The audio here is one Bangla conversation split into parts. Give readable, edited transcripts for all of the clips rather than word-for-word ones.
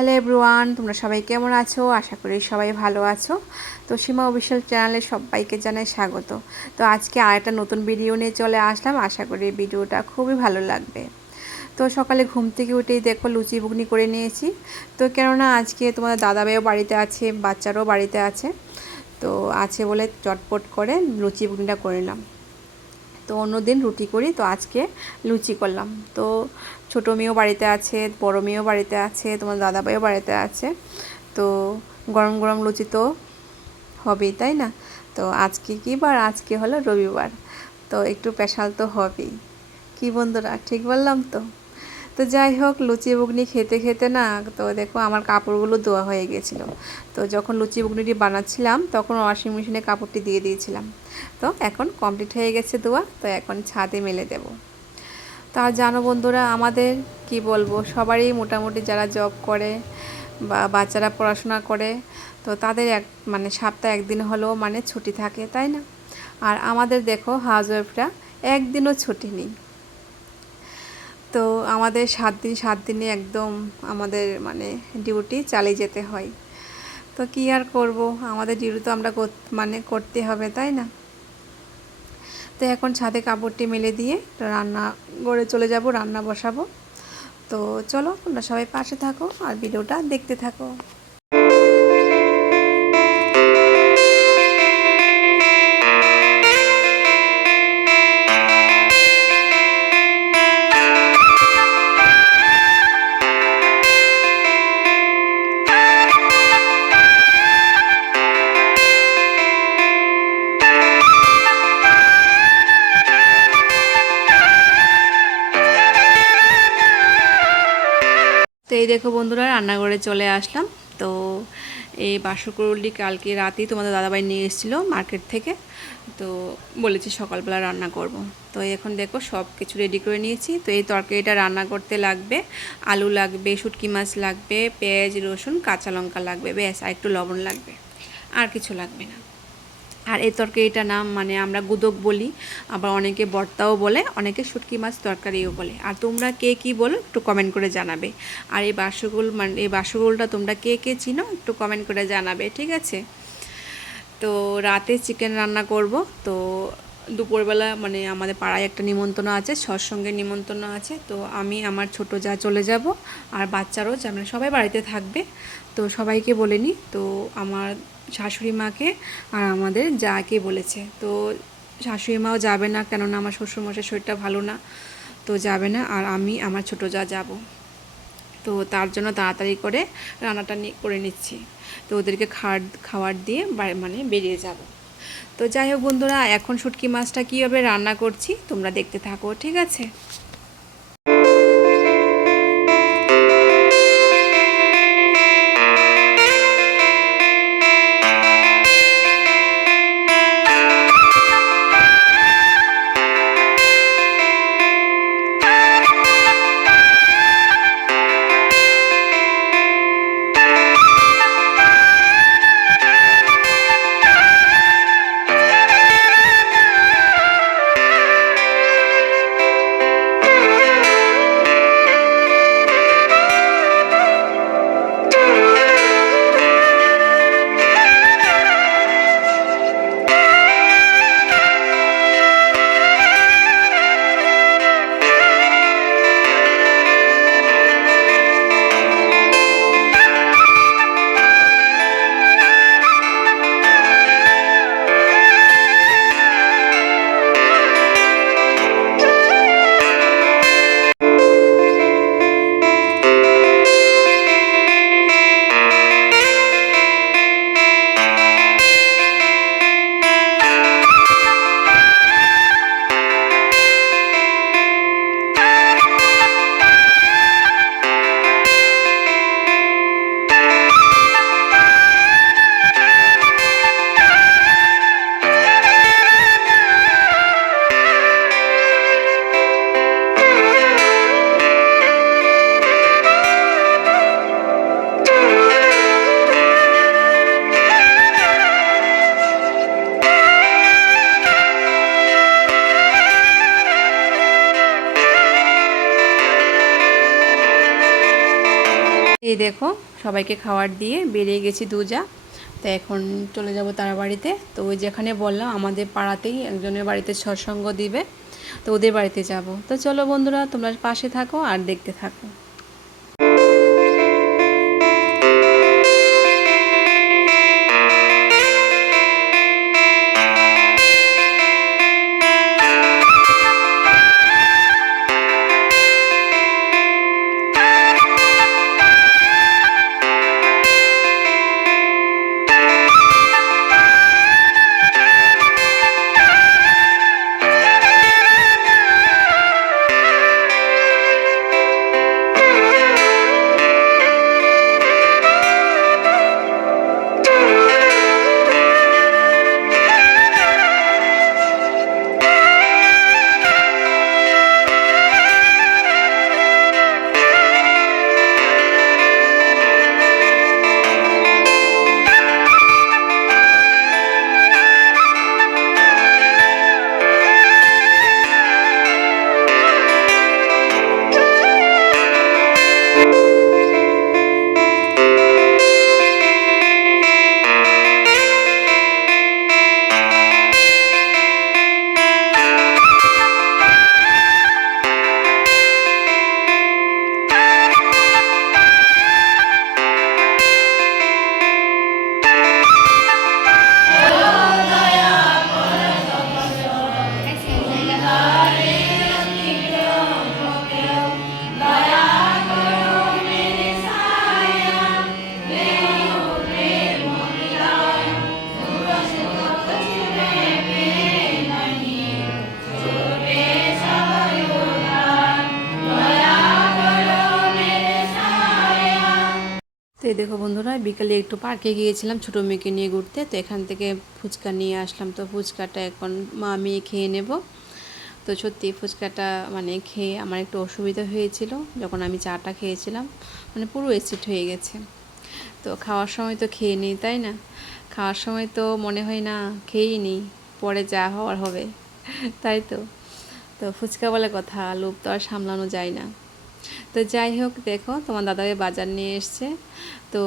হ্যালো এভরিওয়ান, তোমরা সবাই কেমন আছো? আশা করি সবাই ভালো আছো। তো সীমা অফিসিয়াল চ্যানেলে সবাইকে জানাই স্বাগত। তো আজকে আরেকটা নতুন ভিডিও নিয়ে চলে আসলাম। আশা করি ভিডিওটা খুবই ভালো লাগবে। তো সকালে ঘুম থেকে উঠেই দেখো লুচি ঘুগনি করে নিয়েছি। তো কেননা আজকে তোমাদের দাদাভাইও বাড়িতে আছে, বাচ্চারাও বাড়িতে আছে। তো আছে বলে চটপট করে লুচি ঘুগনিটা করে নিলাম। তো অন্যদিন রুটি করি, তো আজকে লুচি করলাম। তো ছোটো মেয়েও বাড়িতে আছে, বড় মেয়েও বাড়িতে আছে, তোমার দাদাভাইও বাড়িতে আছে। তো গরম গরম লুচি তো হবেই, তাই না? তো আজকে কী বার? আজকে হলো রবিবার। তো একটু স্পেশাল তো হবেই। কি বন্ধুরা, ঠিক বললাম তো? তো যাই হোক, লুচি ঘুগনি খেতে খেতে না, তো দেখো আমার কাপড়গুলো ধোয়া হয়ে গেছিলো। তো যখন লুচি ঘুগনিটি বানাচ্ছিলাম তখন ওয়াশিং মেশিনে কাপড়টি দিয়ে দিয়েছিলাম। তো এখন কমপ্লিট হয়ে গেছে ধোয়া, তো এখন ছাদে মেলে দেব। তা জানো বন্ধুরা, আমাদের কি বলবো, সবারই মোটামুটি যারা জব করে বা বাচ্চারা পড়াশোনা করে, তো তাদের মানে সপ্তাহে একদিন হলেও মানে ছুটি থাকে, তাই না? আর আমাদের দেখো হাউসওয়াইফরা একদিনও ছুটি নেই। তো আমাদের 7 দিনে একদম আমাদের মানে ডিউটি চালিয়ে যেতে হয়। তো কী আর করব, আমাদের ডিউটি তো আমরা মানে করতে হবে, তাই না? তো এখন ছাদে কাপড়টি মেলে দিয়ে রান্না ঘরে চলে যাব, রান্না বসাবো। তো চলো তোমরা সবাই পাশে থাকো আর ভিডিওটা দেখতে থাকো। তো এই দেখো বন্ধুরা, রান্নাঘরে চলে আসলাম। তো এই বাসকুড়ুলটি কালকে রাতেই তোমাদের দাদাভাই নিয়ে এসেছিলো মার্কেট থেকে। তো বলেছি সকালবেলা রান্না করব। তো এখন দেখো সব কিছু রেডি করে নিয়েছি। তো এই তরকারিটা রান্না করতে লাগবে আলু লাগবে, শুটকি মাছ লাগবে, পেঁয়াজ রসুন কাঁচা লঙ্কা লাগবে, ব্যাস, আর একটু লবণ লাগবে, আর কিছু লাগবে না। আর এই তরকারিটার নাম মানে আমরা গুদক বলি, আবার অনেকে ভর্তাও বলে, অনেকে শুটকি মাছ তরকারিও বলে। আর তোমরা কে কী বলো একটু কমেন্ট করে জানাবে। আর এই বাসগুলটা তোমরা কে কে চিনো একটু কমেন্ট করে জানাবে, ঠিক আছে? তো রাতে চিকেন রান্না করব। তো দুপুরবেলা মানে আমাদের পাড়ায় একটা নিমন্ত্রণ আছে, সৎসঙ্গের নিমন্ত্রণ আছে। তো আমি আমার ছোটো যা চলে যাব, আর বাচ্চারাও মানে সবাই বাড়িতে থাকবে। তো সবাইকে বলিনি, তো আমার শাশুড়ি মাকে আর আমাদের যাকে বলেছে। তো শাশুড়ি মাও যাবে না, কেননা আমার শ্বশুরমশাই শরীরটা ভালো না, তো যাবে না। আর আমি আমার ছোটো যা যাব। তো তার জন্য তাড়াতাড়ি করে রান্নাটা করে নিচ্ছি। তো ওদেরকে খাবার দিয়ে মানে বেরিয়ে যাব। তো যাই হোক বন্ধুরা, এখন শুটকি মাছটা কীভাবে রান্না করছি তোমরা দেখতে থাকো, ঠিক আছে? এই দেখো সবাইকে খাবার দিয়ে বেরিয়ে গেছি দুজা। তো এখন চলে যাব তার বাড়িতে। তো ওই যেখানে বললাম আমাদের পাড়াতেই একজনের বাড়িতে সৎসঙ্গ দিবে, তো ওদের বাড়িতে যাব। তো চলো বন্ধুরা, তোমরা পাশে থাকো আর দেখতে থাকো। তো এই দেখো বন্ধুরা, বিকালে একটু পার্কে গিয়েছিলাম ছোটো মেয়েকে নিয়ে ঘুরতে। তো এখান থেকে ফুচকা নিয়ে আসলাম। তো ফুচকাটা এখন মা মেয়ে খেয়ে নেব। তো সত্যি ফুচকাটা মানে খেয়ে আমার একটু অসুবিধা হয়েছিল যখন আমি চাটা খেয়েছিলাম, মানে পুরো অ্যাসিড হয়ে গেছে। তো খাওয়ার সময় তো খেয়ে নিই, তাই না? খাওয়ার সময় তো মনে হয় না খেয়েই নিই, পরে যা হওয়ার হবে, তাই তো। তো ফুচকা বলে কথা, লোভ তো আর সামলানো যায় না। তো যাই হোক, দেখো তোমার দাদাকে বাজার নিয়ে এসছে। তো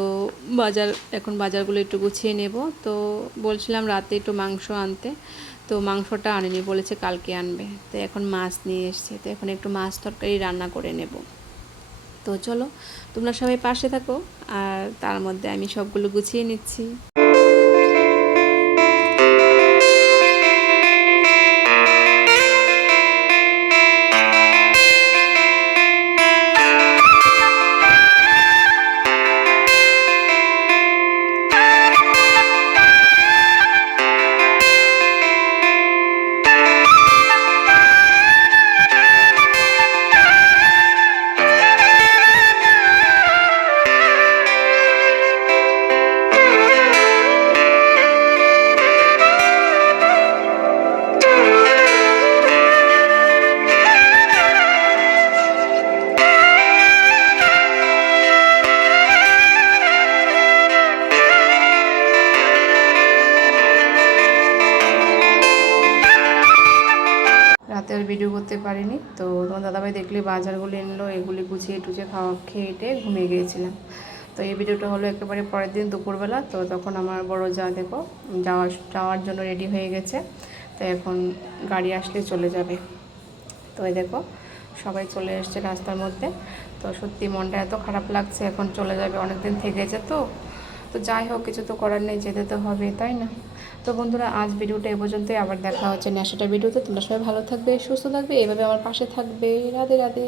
এখন বাজারগুলো একটু গুছিয়ে নেব। তো বলছিলাম রাতে একটু মাংস আনতে, তো মাংসটা আনেনি, বলেছে কালকে আনবে। তো এখন মাছ নিয়ে এসছে, তো এখন একটু মাছ তরকারি রান্না করে নেব। তো চলো তোমরা সবাই পাশে থাকো, আর তার মধ্যে আমি সবগুলো গুছিয়ে নিচ্ছি। রাতে আর ভিডিও করতে পারিনি। তো তোমার দাদাভাই দেখলে বাজারগুলো এনেলো, এগুলি গুছিয়ে টুছিয়ে খেয়ে ঘুমিয়ে গিয়েছিলাম। তো এই ভিডিওটা হলো একেবারে পরের দিন দুপুরবেলা। তো তখন আমার বড় যা দেখো যাওয়ার জন্য রেডি হয়ে গেছে। তো এখন গাড়ি আসলে চলে যাবে। তো এই দেখো সবাই চলে এসছে রাস্তার মধ্যে। তো সত্যি মনটা এত খারাপ লাগছে, এখন চলে যাবে, অনেক দিন থেকে গেছে। তো যাই হোক, কিছু তো করার নেই, যেতে তো হবে, তাই না? তো বন্ধুরা, আজ ভিডিওটা এ পর্যন্তই। আবার দেখা হচ্ছে নেক্সট ভিডিওতে। তোমরা সবাই ভালো থাকবে, সুস্থ থাকবে, এভাবে আমার পাশে থাকবে। রাধে রাধে।